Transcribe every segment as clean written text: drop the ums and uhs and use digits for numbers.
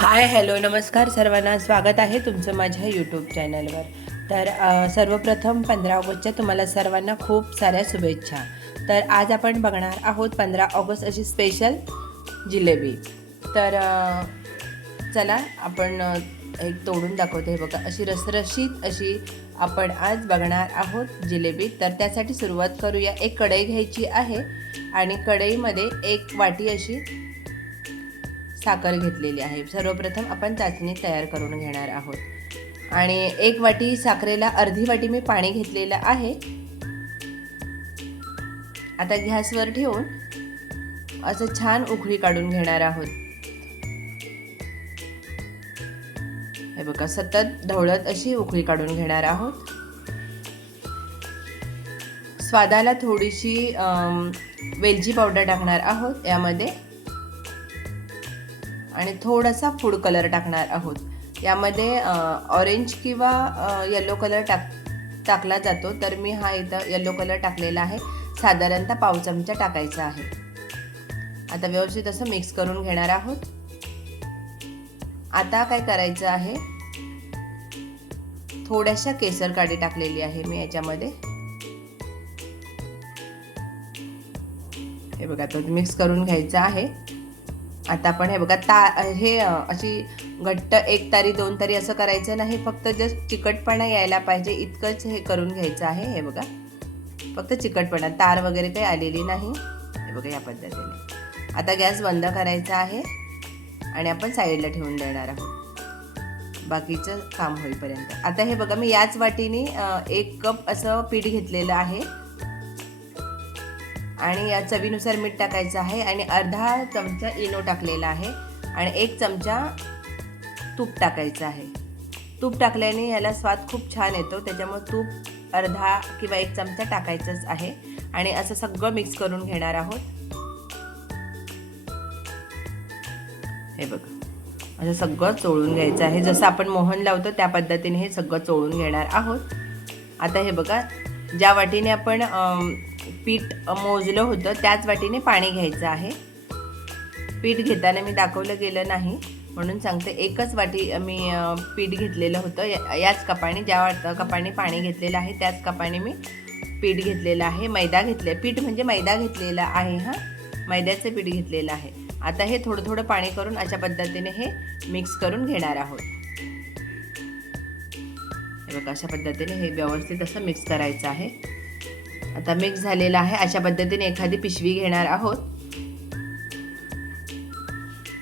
Hi hello नमस्कार सर्वांना, स्वागत आहे तुमचं माझ्या यूट्यूब चॅनलवर. तर सर्वप्रथम 15 ऑगस्टच्या तुम्हाला सर्वांना खूप साऱ्या शुभेच्छा. तर आज आपण बघणार आहोत 15 ऑगस्ट अशी स्पेशल जिलेबी. तर चला आपण एक तोडून दाखवते. हे बघा, अशी रसरशीत अशी आपण आज बघणार आहोत जिलेबी. तर त्यासाठी सुरुवात करूया. एक कढई घ्यायची आहे आणि कढईमध्ये एक वाटी अशी साखर घेतलेली आहे. सर्वप्रथम आपण चाचणी तयार करून घेणार आहोत आणि एक वाटी साखरेला अर्धी वाटी मी पाणी घेतलेलं आहे. आता गॅसवर ठेवून असं छान उकळी काढून घेणार आहोत. हे बघा, सतत ढवळत अशी उकळी काढून घेणार आहोत. स्वादाला थोडीशी वेलची पावडर टाकणार आहोत यामध्ये आणि थोडासा फूड कलर टाकणार आहोत. यामध्ये ऑरेंज किंवा येलो कलर टाकला जातो, तर मी हा इथं येलो कलर टाकलेला आहे. साधारणतः पाव चमचा टाकायचा आहे. आता व्यवस्थित असं मिक्स करून घेणार आहोत. आता काय करायचं आहे, थोड्याशा केसर काडी टाकलेली आहे मी याच्यामध्ये. हे बघा, तो मिक्स करून घ्यायचा आहे. आता आपण हे बघा हे अशी घट्ट एक तारी दोन तारी असं करायचं नाही, फक्त जस्ट चिकटपणा यायला पाहिजे इतकंच हे करून घ्यायचं आहे. हे बघा, फक्त चिकटपणा, तार वगैरे काही आलेली नाही. हे बघा, या पद्धतीने. आता गॅस बंद करायचा आहे आणि आपण साईडला ठेवून देणार आहोत बाकीचं काम होईपर्यंत. आता हे बघा, मी याच वाटीने 1 कप असं पीठ घेतलेलं आहे आणि या चवीनुसार मीठ टाकायचं आहे आणि अर्धा चमचा इनो टाकलेला आहे आणि 1 चमचा तूप टाकायचं आहे. तूप टाकल्याने याला स्वाद खूप छान येतो, त्याच्यामुळे तूप अर्धा किंवा 1 चमचा टाकायचंच आहे आणि असं सगळं मिक्स करून घेणार आहोत. हे बघा, असं सगळं चोळून घ्यायचं आहे. जसं आपण मोहन लावतो त्या पद्धतीने हे सगळं चोळून घेणार आहोत. आता हे बघा, ज्या वाटीने आपण पीठ मोजलं होतं त्याच वाटीने पाणी घ्यायचं आहे. पीठ घेताना मी दाखवलं गेलं नाही म्हणून सांगते. एकच वाटी मी पीठ घेतलेलं होतं. याच कपाने, ज्या कपाने पाणी घेतलेलं आहे त्याच कपाने मी पीठ घेतलेलं आहे. पीठ म्हणजे मैदा घेतलेला आहे. मैद्याचं पीठ घेतलेलं आहे. आता हे थोडं थोडं पाणी करून अशा पद्धतीने हे मिक्स करून घेणार आहोत. हे बघा, अशा पद्धतीने हे व्यवस्थित असं मिक्स करायचं आहे. आता मिक्स झालेलं आहे. अशा पद्धतीने एखादी पिशवी घेणार आहोत.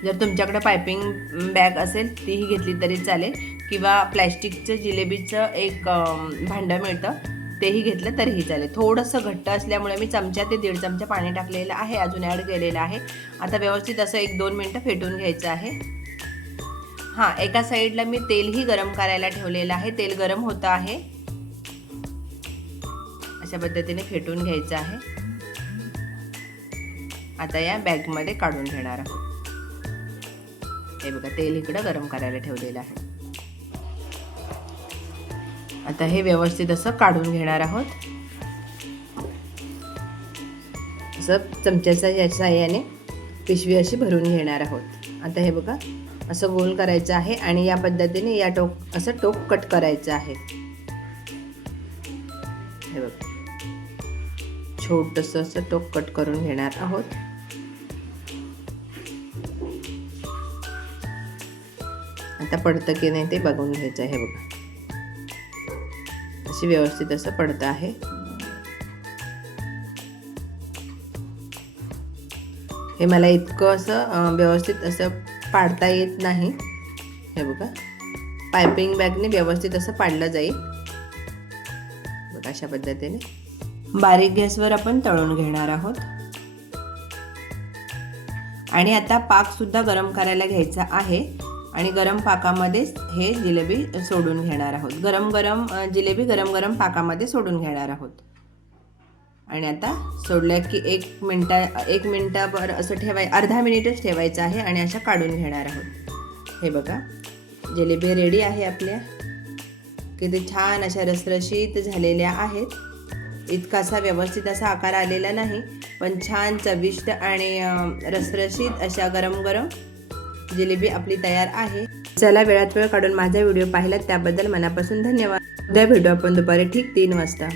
जर तुमच्याकडे पायपिंग बॅग असेल तीही घेतली तरी चालेल, किंवा प्लॅस्टिकचं जिलेबीचं एक भांडं मिळतं तेही घेतलं तरीही चालेल. थोडंसं घट्ट असल्यामुळे मी चमचा ते 1.5 चमचा पाणी टाकलेलं आहे, अजून ॲड केलेलं आहे. आता व्यवस्थित असं 1-2 मिनटं फेटून घ्यायचं आहे. एका साईडला मी तेलही गरम करायला ठेवलेलं आहे. तेल गरम होतं आहे. अशा पद्धतीने फेटून घ्यायचं आहे. आता या बॅगमध्ये काढून घेणार आहोत. हे बघा, तेल इकडं गरम करायला ठेवलेलं आहे. आता हे व्यवस्थित असं काढून घेणार आहोत. असं चमच्याच्या साहाय्याने पिशवी अशी भरून घेणार आहोत. आता हे बघा, असं गोल करायचं आहे आणि या पद्धतीने या असं टोक कट करायचं आहे. हे बघा, छोटंसं असं टोक कट करून घेणार आहोत. आता पडतं की नाही ते बघून घ्यायचं आहे. बघा, अशी व्यवस्थित असं पडतं आहे. हे मला इतकं असं व्यवस्थित असं पाडता येत नाही. हे बघा, पायपिंग बॅगने व्यवस्थित असं पाडलं जाईल. बघा, अशा पद्धतीने बारीक गॅसवर आपण तळून घेणार आहोत. आणि आता पाक सुद्धा गरम करायला घ्यायचा आहे आणि गरम पाकामध्येच हे जिलेबी सोडून घेणार आहोत. जिलेबी गरम गरम पाकामध्ये सोडून घेणार आहोत. आणि आता सोडल्या की 1 मिनिटाभर असं अर्धा मिनिटच ठेवायचं आहे आणि अशा काढून घेणार आहोत. हे बघा, जिलेबी रेडी आहे आपल्या. किती छान अशा रसरशीत झालेल्या आहेत. इतका असा व्यवस्थित असा आकार आलेला नाही, पण छान चविष्ट आणि रसरशीत अशा गरम गरम जिलेबी आपली तयार आहे। चला, वेळात वेळ काढून माझा व्हिडिओ पाहिलात त्याबद्दल मनापासून धन्यवाद। उद्या भेटू आपण दुपारी ठीक 3 वाजता।